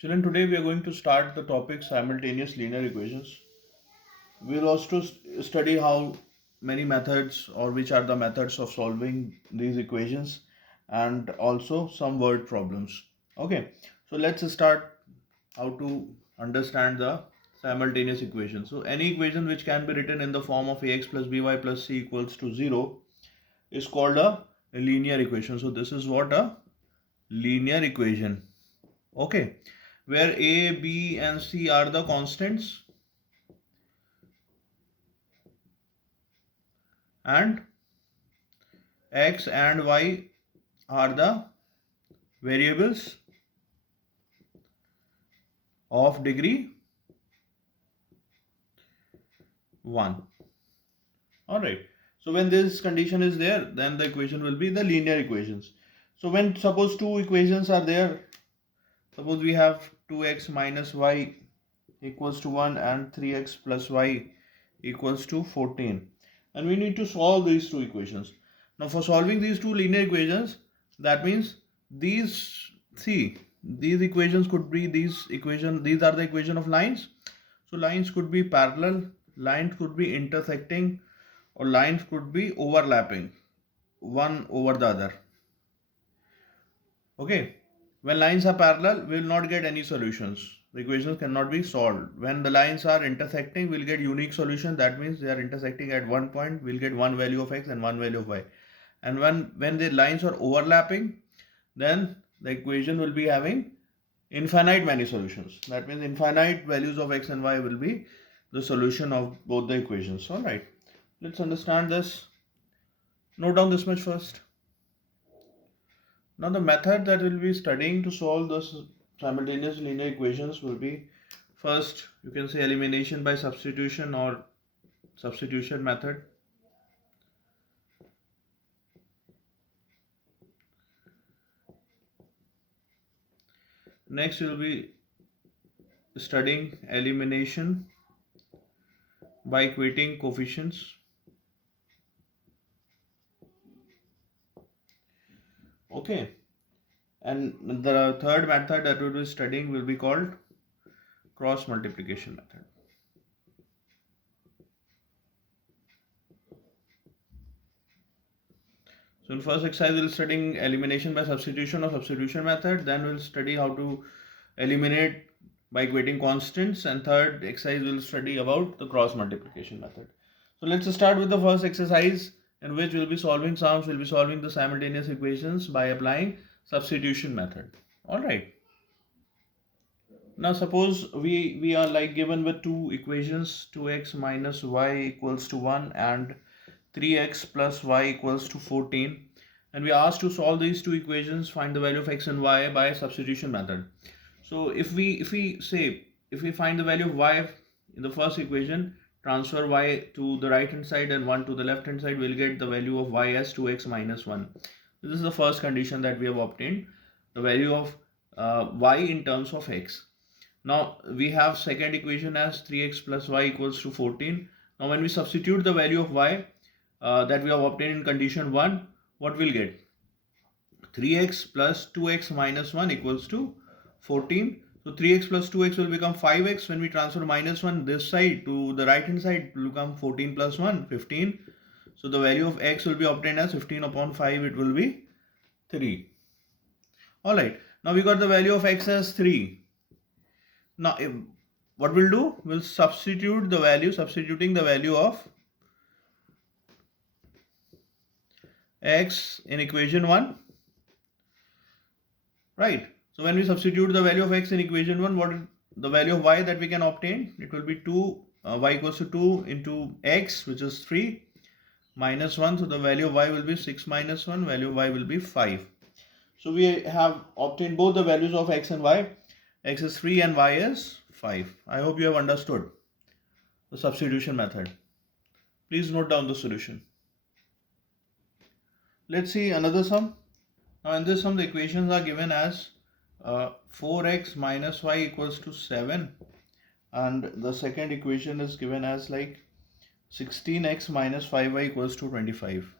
Children, today we are going to start the topic simultaneous linear equations. We will also study how many methods or which are the methods of solving these equations and also some word problems. Okay, so let's start how to understand the simultaneous equation. So any equation which can be written in the form of ax plus by plus c equals to 0 is called a linear equation. So this is what a linear equation. Okay, where a, b and c are the constants and x and y are the variables of degree 1. Alright, so when this condition is there, then the equation will be the linear equations. So when suppose two equations are there, suppose we have 2x minus y equals to 1 and 3x plus y equals to 14, and we need to solve these two equations. Now for solving these two linear equations, that means these equations could be these are the equation of lines. So lines could be parallel, lines could be intersecting, or lines could be overlapping one over the other. Okay, when lines are parallel, we will not get any solutions. The equations cannot be solved. When the lines are intersecting, we'll get unique solution. That means they are intersecting at one point, we'll get one value of x and one value of y. And when the lines are overlapping, then the equation will be having infinite many solutions. That means infinite values of x and y will be the solution of both the equations. All right, let's understand this. Note down this much first. Now the method that we'll be studying to solve those simultaneous linear equations will be, first you can say elimination by substitution or substitution method. Next we will be studying elimination by equating coefficients. Okay, and the third method that we will be studying will be called cross multiplication method. So in first exercise we'll studying elimination by substitution or substitution method, then we'll study how to eliminate by equating constants, and third exercise we'll study about the cross multiplication method. So let's start with the first exercise, in which we'll be solving the simultaneous equations by applying substitution method. All right. Now suppose we are like given with two equations, 2x minus y equals to 1 and 3x plus y equals to 14, and we are asked to solve these two equations, find the value of x and y by substitution method. So if we find the value of y in the first equation, transfer y to the right hand side and 1 to the left hand side, we'll get the value of y as 2x minus 1. This is the first condition that we have obtained, the value of y in terms of x. Now we have second equation as 3x plus y equals to 14. Now when we substitute the value of y that we have obtained in condition 1, what we'll get? 3x plus 2x minus 1 equals to 14. So 3x plus 2x will become 5x. When we transfer minus 1 this side to the right hand side, it will become 14 plus 1, 15. So the value of x will be obtained as 15 upon 5, it will be 3. Alright, now we got the value of x as 3. Now what we'll do, we'll substituting the value of x in equation 1, right? So when we substitute the value of x in equation 1, what is the value of y that we can obtain? It will be 2, y equals to 2 into x, which is 3, minus 1. So the value of y will be 6 minus 1, value of y will be 5. So we have obtained both the values of x and y. X is 3 and y is 5. I hope you have understood the substitution method. Please note down the solution. Let's see another sum. Now in this sum the equations are given as 4x minus y equals to 7, and the second equation is given as like 16x minus 5y equals to 25.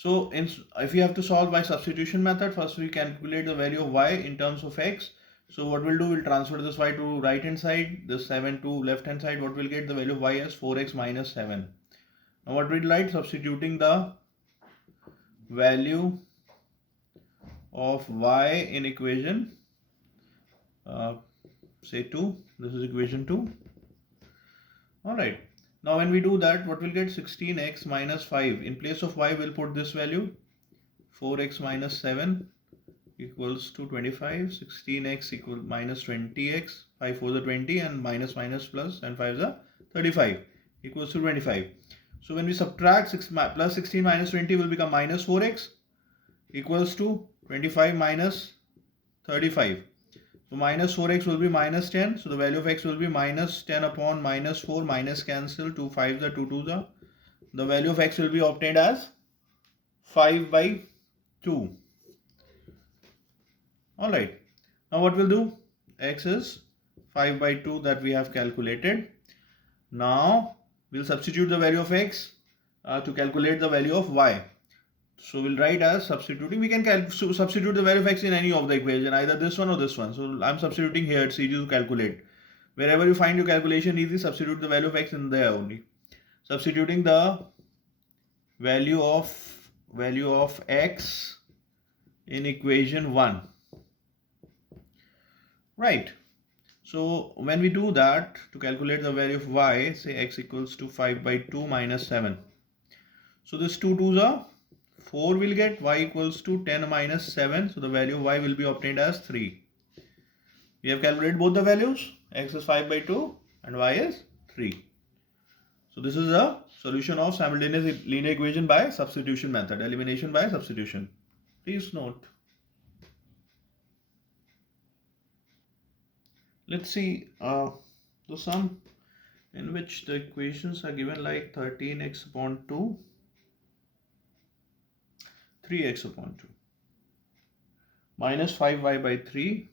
So if you have to solve by substitution method, first we calculate the value of y in terms of x. So what we'll do, we'll transfer this y to right hand side, this 7 to left hand side. What we'll get, the value of y as 4x minus 7. Now what we'll write, substituting the value of y in equation say 2. This is equation 2. Alright. Now when we do that, what we'll get, 16x minus 5. In place of y, we'll put this value, 4x minus 7 equals to 25. 16x equal minus 20x. 5 4 is 20 and minus minus plus and 5 is 35 equals to 25. So when we subtract 6 plus 16 minus 20 will become minus 4x equals to 25 minus 35. So minus 4x will be minus 10. So the value of x will be minus 10 upon minus 4. Minus cancel. 2 5s are 2 2s are. The value of x will be obtained as 5 by 2. Alright. Now what we'll do? X is 5 by 2 that we have calculated. Now we'll substitute the value of x to calculate the value of y. So we'll write as substituting. We can substitute the value of x in any of the equation, either this one or this one. So I'm substituting here. It's easy to calculate. Wherever you find your calculation easy, substitute the value of x in there only. Substituting the value of x in equation 1. Right. So when we do that, to calculate the value of y, say x equals to 5 by 2 minus 7. So this 2 2s are 4 will get, y equals to 10 minus 7. So the value of y will be obtained as 3. We have calculated both the values. X is 5 by 2 and y is 3. So this is a solution of simultaneous linear equation by substitution method, elimination by substitution. Please note. Let's see the sum in which the equations are given like 13x upon 2, 3x upon 2, minus 5y by 3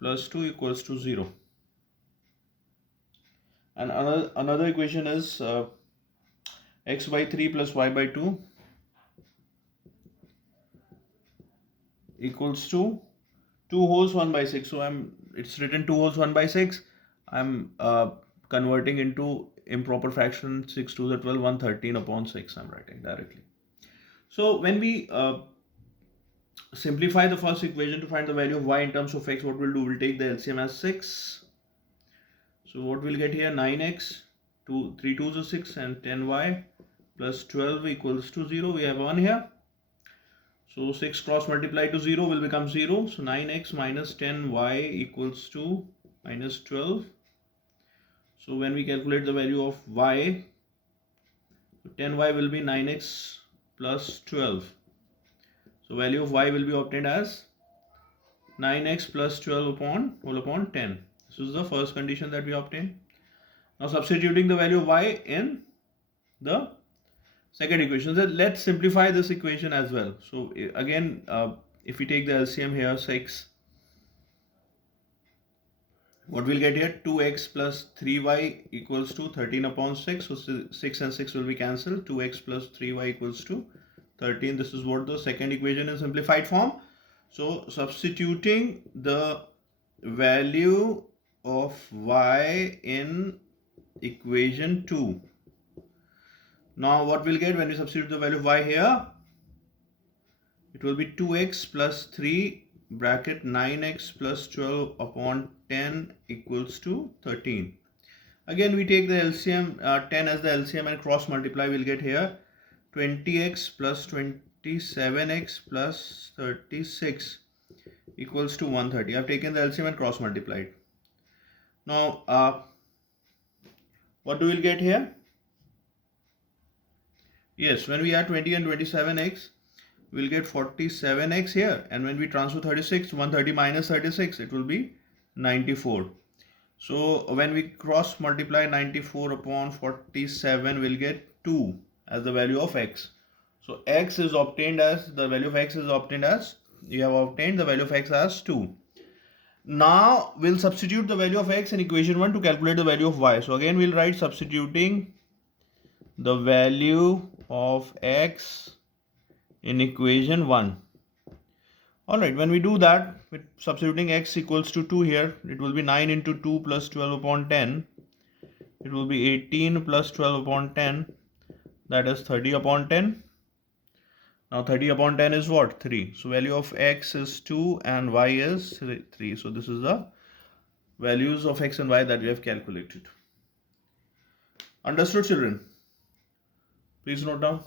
plus 2 equals to 0. And another equation is x by 3 plus y by 2 equals to 2 wholes 1 by 6. So it's written 2 wholes 1 by 6. I'm converting into improper fraction, 6 2 is 12, 113 upon 6 I'm writing directly. So when we simplify the first equation to find the value of y in terms of x, what we'll do, we'll take the LCM as 6. So what we'll get here, 9x, 3 2s are 6 and 10y plus 12 equals to 0. We have 1 here. So 6 cross multiply to 0 will become 0. So 9x minus 10y equals to minus 12. So when we calculate the value of y, 10y will be 9x plus 12. So value of y will be obtained as 9x plus 12 whole upon 10. This is the first condition that we obtained. Now substituting the value of y in the second equation. So let's simplify this equation as well. So again, if we take the LCM here, 6, what we'll get here, 2x plus 3y equals to 13 upon 6. So 6 and 6 will be cancelled. 2x plus 3y equals to 13. This is what the second equation in simplified form. So substituting the value of y in equation 2. Now what we'll get when we substitute the value of y here, it will be 2x plus 3 bracket 9x plus 12 upon 10 equals to 13. Again we take the LCM, 10 as the LCM and cross multiply. We'll get here 20x plus 27x plus 36 equals to 130. I've taken the LCM and cross multiplied. Now what do we get here? Yes, when we add 20 and 27x, we'll get 47x here. And when we transfer 36, 130 minus 36, it will be 94. So when we cross multiply 94 upon 47, we'll get 2 as the value of x. So x is obtained as, the value of x is obtained as, you have obtained the value of x as 2. Now we'll substitute the value of x in equation 1 to calculate the value of y. So again we'll write substituting the value of x in equation 1. Alright, when we do that, with substituting x equals to 2 here, it will be 9 into 2 plus 12 upon 10. It will be 18 plus 12 upon 10, that is 30 upon 10. Now 30 upon 10 is what? 3. So value of x is 2 and y is 3. So this is the values of x and y that we have calculated. Understood, children? Please note down.